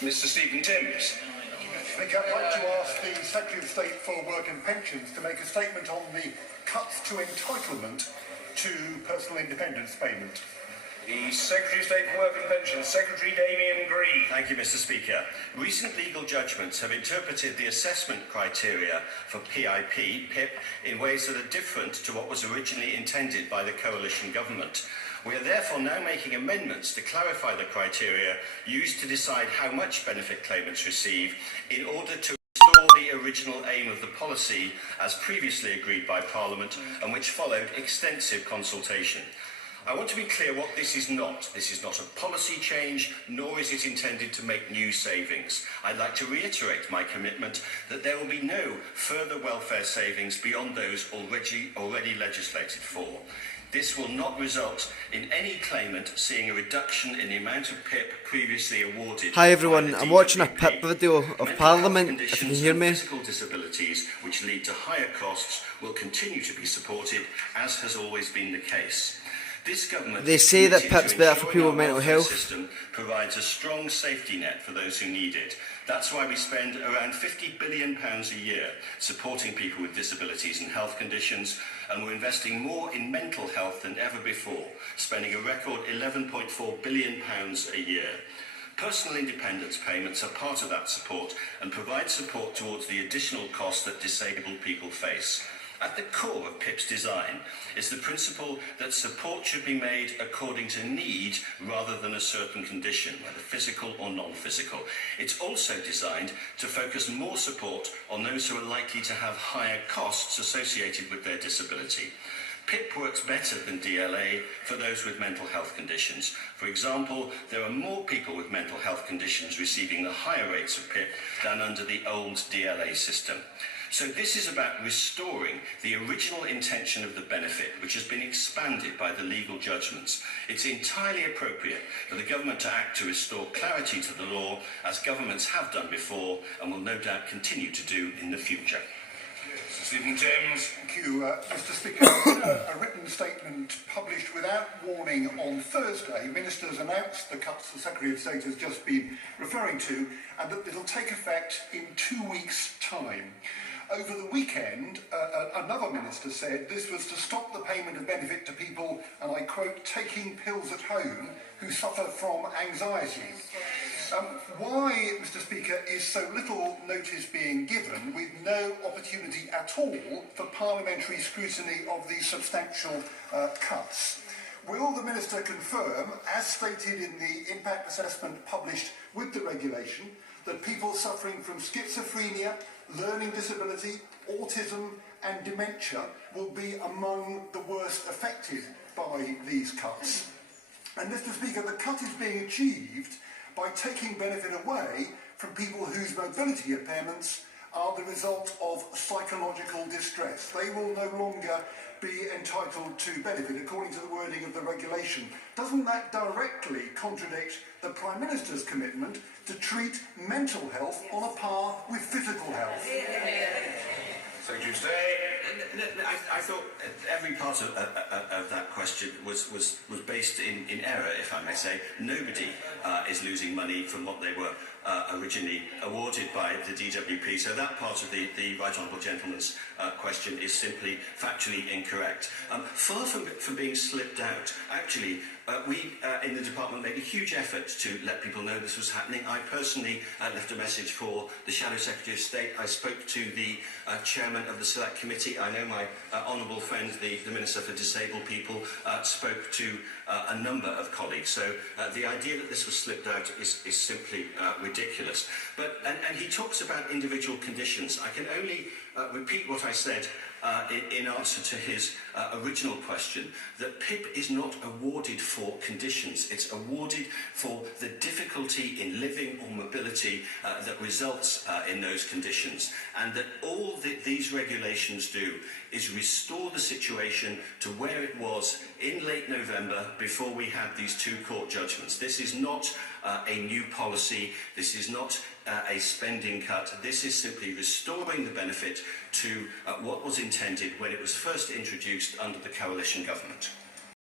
Mr. Stephen Timms. Speaker, I'd like to ask the Secretary of State for Work and Pensions to make a statement on the cuts to entitlement to personal independence payment. The Secretary of State for Work and Pensions, Secretary Damien Green. Thank you, Mr. Speaker. Recent legal judgments have interpreted the assessment criteria for PIP in ways that are different to what was originally intended by the coalition government. We are therefore now making amendments to clarify the criteria used to decide how much benefit claimants receive in order to restore the original aim of the policy as previously agreed by Parliament and which followed extensive consultation. I want to be clear what this is not. This is not a policy change, nor is it intended to make new savings. I'd like to reiterate my commitment that there will be no further welfare savings beyond those already legislated for. This will not result in any claimant seeing a reduction in the amount of PIP previously awarded. Hi everyone, I'm watching a PIP video of Parliament. If you can hear me. Physical disabilities which lead to higher costs will continue to be supported, as has always been the case. This government They say that PIP's better for people with mental health. System provides a strong safety net for those who need it. That's why we spend around £50 billion a year supporting people with disabilities and health conditions, and we're investing more in mental health than ever before, spending a record £11.4 billion a year. Personal independence payments are part of that support and provide support towards the additional costs that disabled people face. At the core of PIP's design is the principle that support should be made according to need rather than a certain condition, whether physical or non-physical. It's also designed to focus more support on those who are likely to have higher costs associated with their disability. PIP works better than DLA for those with mental health conditions. For example, there are more people with mental health conditions receiving the higher rates of PIP than under the old DLA system. So this is about restoring the original intention of the benefit, which has been expanded by the legal judgments. It's entirely appropriate for the government to act to restore clarity to the law, as governments have done before and will no doubt continue to do in the future. Stephen Timms. Thank you, Mr. Speaker. A written statement published without warning on Thursday, ministers announced the cuts the Secretary of State has just been referring to, and that it'll take effect in 2 weeks' time. Over the weekend, another minister said this was to stop the payment of benefit to people, and I quote, taking pills at home who suffer from anxiety. Why, Mr. Speaker, is so little notice being given with no opportunity at all for parliamentary scrutiny of these substantial cuts? Will the Minister confirm, as stated in the impact assessment published with the regulation, that people suffering from schizophrenia, learning disability, autism and dementia will be among the worst affected by these cuts? And Mr. Speaker, the cut is being achieved by taking benefit away from people whose mobility impairments are the result of psychological distress. They will no longer be entitled to benefit, according to the wording of the regulation. Doesn't that directly contradict the Prime Minister's commitment to treat mental health on a par with physical health? Secretary of State. I thought every part of that question was based in error, if I may say. Nobody is losing money from what they were originally awarded by the DWP, so that part of the Right Honourable Gentleman's question is simply factually incorrect. Far from being slipped out, actually, we in the department made a huge effort to let people know this was happening. I personally left a message for the Shadow Secretary of State. I spoke to the chairman of the Select Committee. I know my honourable friend, the Minister for Disabled People, spoke to a number of colleagues. So the idea that this was slipped out is simply ridiculous. And he talks about individual conditions. I can only repeat what I said in answer to his original question, that PIP is not awarded for conditions. It's awarded for the difficulty in living or mobility that results in those conditions. And that all these regulations do is restore the situation to where it was in late November before we had these two court judgments. This is not a new policy. This is not a spending cut. This is simply restoring the benefit to what was intended when it was first introduced under the coalition government.